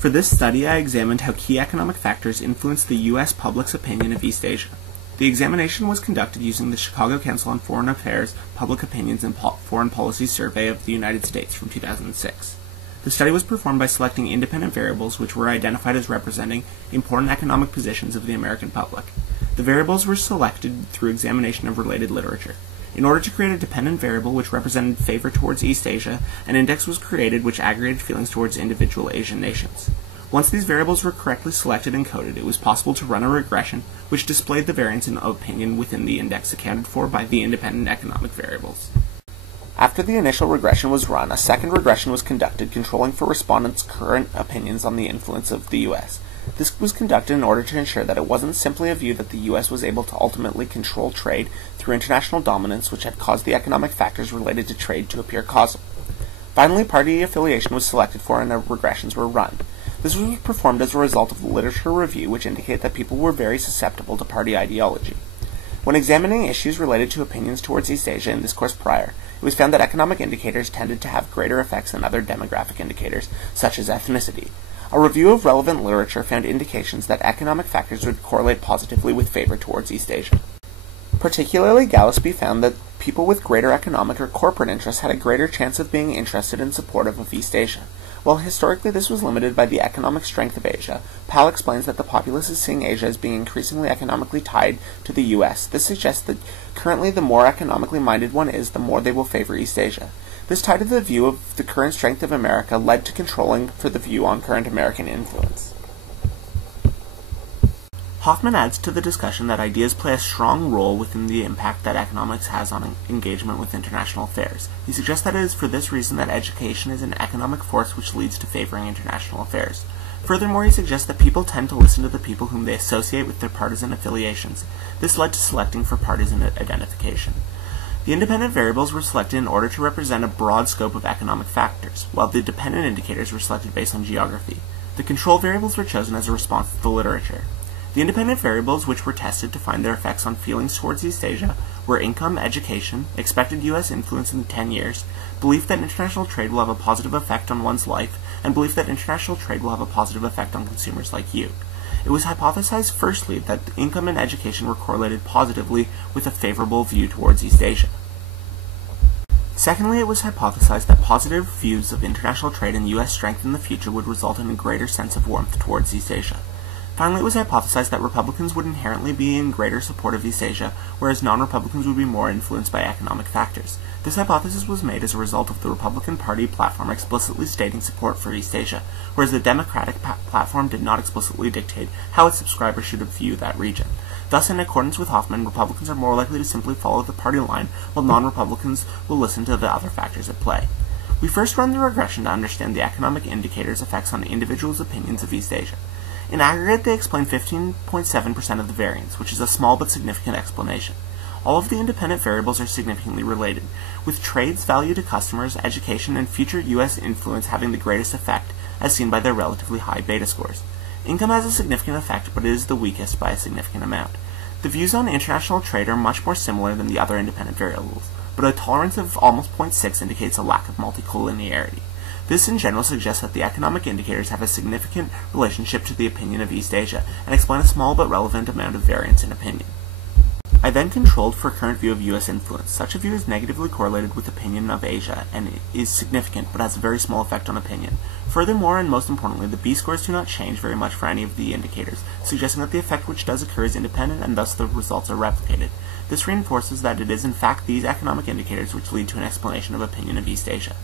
For this study, I examined how key economic factors influence the U.S. public's opinion of East Asia. The examination was conducted using the Chicago Council on Foreign Affairs Public Opinions and Foreign Policy Survey of the United States from 2006. The study was performed by selecting independent variables which were identified as representing important economic positions of the American public. The variables were selected through examination of related literature. In order to create a dependent variable which represented favor towards East Asia, an index was created which aggregated feelings towards individual Asian nations. Once these variables were correctly selected and coded, it was possible to run a regression which displayed the variance in opinion within the index accounted for by the independent economic variables. After the initial regression was run, a second regression was conducted controlling for respondents' current opinions on the influence of the U.S. This was conducted in order to ensure that it wasn't simply a view that the U.S. was able to ultimately control trade through international dominance which had caused the economic factors related to trade to appear causal. Finally, party affiliation was selected for and regressions were run. This was performed as a result of literature review which indicated that people were very susceptible to party ideology. When examining issues related to opinions towards East Asia in this course prior, it was found that economic indicators tended to have greater effects than other demographic indicators, such as ethnicity. A review of relevant literature found indications that economic factors would correlate positively with favor towards East Asia. Particularly, Gillespie found that people with greater economic or corporate interests had a greater chance of being interested and supportive of East Asia. While historically this was limited by the economic strength of Asia, Powell explains that the populace is seeing Asia as being increasingly economically tied to the U.S. This suggests that currently the more economically minded one is, the more they will favor East Asia. This tie to the view of the current strength of America led to controlling for the view on current American influence. Hoffman adds to the discussion that ideas play a strong role within the impact that economics has on engagement with international affairs. He suggests that it is for this reason that education is an economic force which leads to favoring international affairs. Furthermore, he suggests that people tend to listen to the people whom they associate with their partisan affiliations. This led to selecting for partisan identification. The independent variables were selected in order to represent a broad scope of economic factors, while the dependent indicators were selected based on geography. The control variables were chosen as a response to the literature. The independent variables which were tested to find their effects on feelings towards East Asia were income, education, expected U.S. influence in 10 years, belief that international trade will have a positive effect on one's life, and belief that international trade will have a positive effect on consumers like you. It was hypothesized firstly that income and education were correlated positively with a favorable view towards East Asia. Secondly, it was hypothesized that positive views of international trade and U.S. strength in the future would result in a greater sense of warmth towards East Asia. Finally, it was hypothesized that Republicans would inherently be in greater support of East Asia, whereas non-Republicans would be more influenced by economic factors. This hypothesis was made as a result of the Republican Party platform explicitly stating support for East Asia, whereas the Democratic platform did not explicitly dictate how its subscribers should view that region. Thus, in accordance with Hoffman, Republicans are more likely to simply follow the party line, while non-Republicans will listen to the other factors at play. We first run the regression to understand the economic indicators' effects on the individuals' opinions of East Asia. In aggregate, they explain 15.7% of the variance, which is a small but significant explanation. All of the independent variables are significantly related, with trade's value to customers, education, and future U.S. influence having the greatest effect, as seen by their relatively high beta scores. Income has a significant effect, but it is the weakest by a significant amount. The views on international trade are much more similar than the other independent variables, but a tolerance of almost 0.6 indicates a lack of multicollinearity. This in general suggests that the economic indicators have a significant relationship to the opinion of East Asia and explain a small but relevant amount of variance in opinion. I then controlled for current view of U.S. influence. Such a view is negatively correlated with opinion of Asia and is significant but has a very small effect on opinion. Furthermore, and most importantly, the B-scores do not change very much for any of the indicators, suggesting that the effect which does occur is independent and thus the results are replicated. This reinforces that it is in fact these economic indicators which lead to an explanation of opinion of East Asia.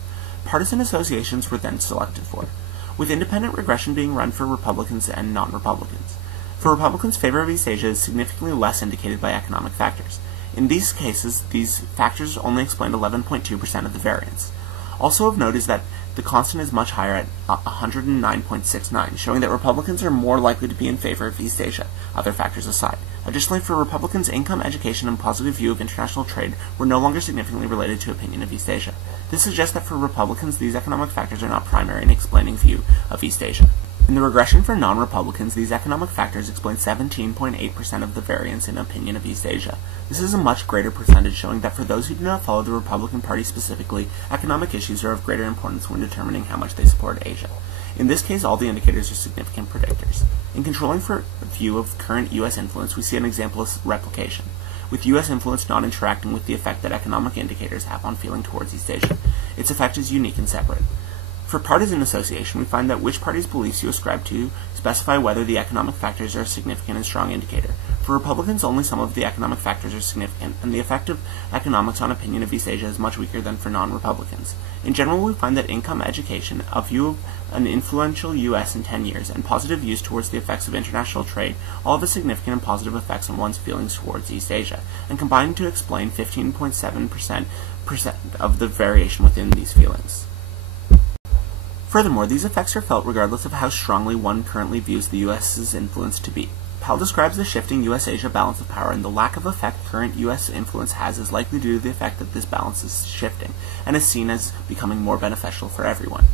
Partisan associations were then selected for, with independent regression being run for Republicans and non-Republicans. For Republicans, favor of East Asia is significantly less indicated by economic factors. In these cases, these factors only explained 11.2% of the variance. Also of note is that the constant is much higher at 109.69, showing that Republicans are more likely to be in favor of East Asia, other factors aside. Additionally, for Republicans, income, education, and positive view of international trade were no longer significantly related to opinion of East Asia. This suggests that for Republicans, these economic factors are not primary in explaining view of East Asia. In the regression for non-Republicans, these economic factors explain 17.8% of the variance in opinion of East Asia. This is a much greater percentage, showing that for those who do not follow the Republican Party specifically, economic issues are of greater importance when determining how much they support Asia. In this case, all the indicators are significant predictors. In controlling for a view of current U.S. influence, we see an example of replication, with U.S. influence not interacting with the effect that economic indicators have on feeling towards East Asia. Its effect is unique and separate. For partisan association, we find that which party's beliefs you ascribe to specify whether the economic factors are a significant and strong indicator. For Republicans, only some of the economic factors are significant, and the effect of economics on opinion of East Asia is much weaker than for non-Republicans. In general, we find that income, education, a view of an influential U.S. in 10 years, and positive views towards the effects of international trade all have a significant and positive effects on one's feelings towards East Asia, and combine to explain 15.7% of the variation within these feelings. Furthermore, these effects are felt regardless of how strongly one currently views the U.S.'s influence to be. Powell describes the shifting U.S.-Asia balance of power, and the lack of effect current U.S. influence has is likely due to the effect that this balance is shifting, and is seen as becoming more beneficial for everyone.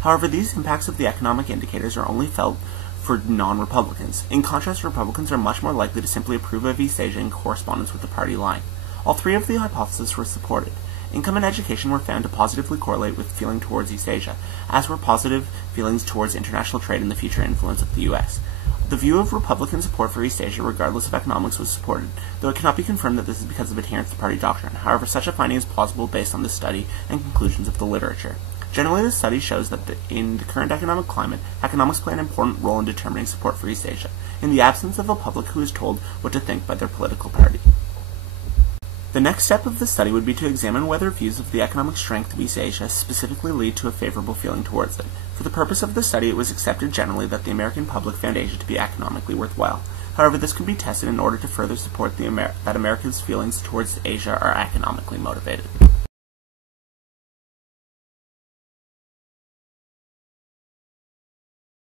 However, these impacts of the economic indicators are only felt for non-Republicans. In contrast, Republicans are much more likely to simply approve of East Asia in correspondence with the party line. All three of the hypotheses were supported. Income and education were found to positively correlate with feeling towards East Asia, as were positive feelings towards international trade and the future influence of the U.S. The view of Republican support for East Asia, regardless of economics, was supported, though it cannot be confirmed that this is because of adherence to party doctrine. However, such a finding is plausible based on this study and conclusions of the literature. Generally, the study shows that in the current economic climate, economics play an important role in determining support for East Asia, in the absence of a public who is told what to think by their political party. The next step of the study would be to examine whether views of the economic strength of East Asia specifically lead to a favorable feeling towards it. For the purpose of the study, it was accepted generally that the American public found Asia to be economically worthwhile. However, this could be tested in order to further support that America's feelings towards Asia are economically motivated.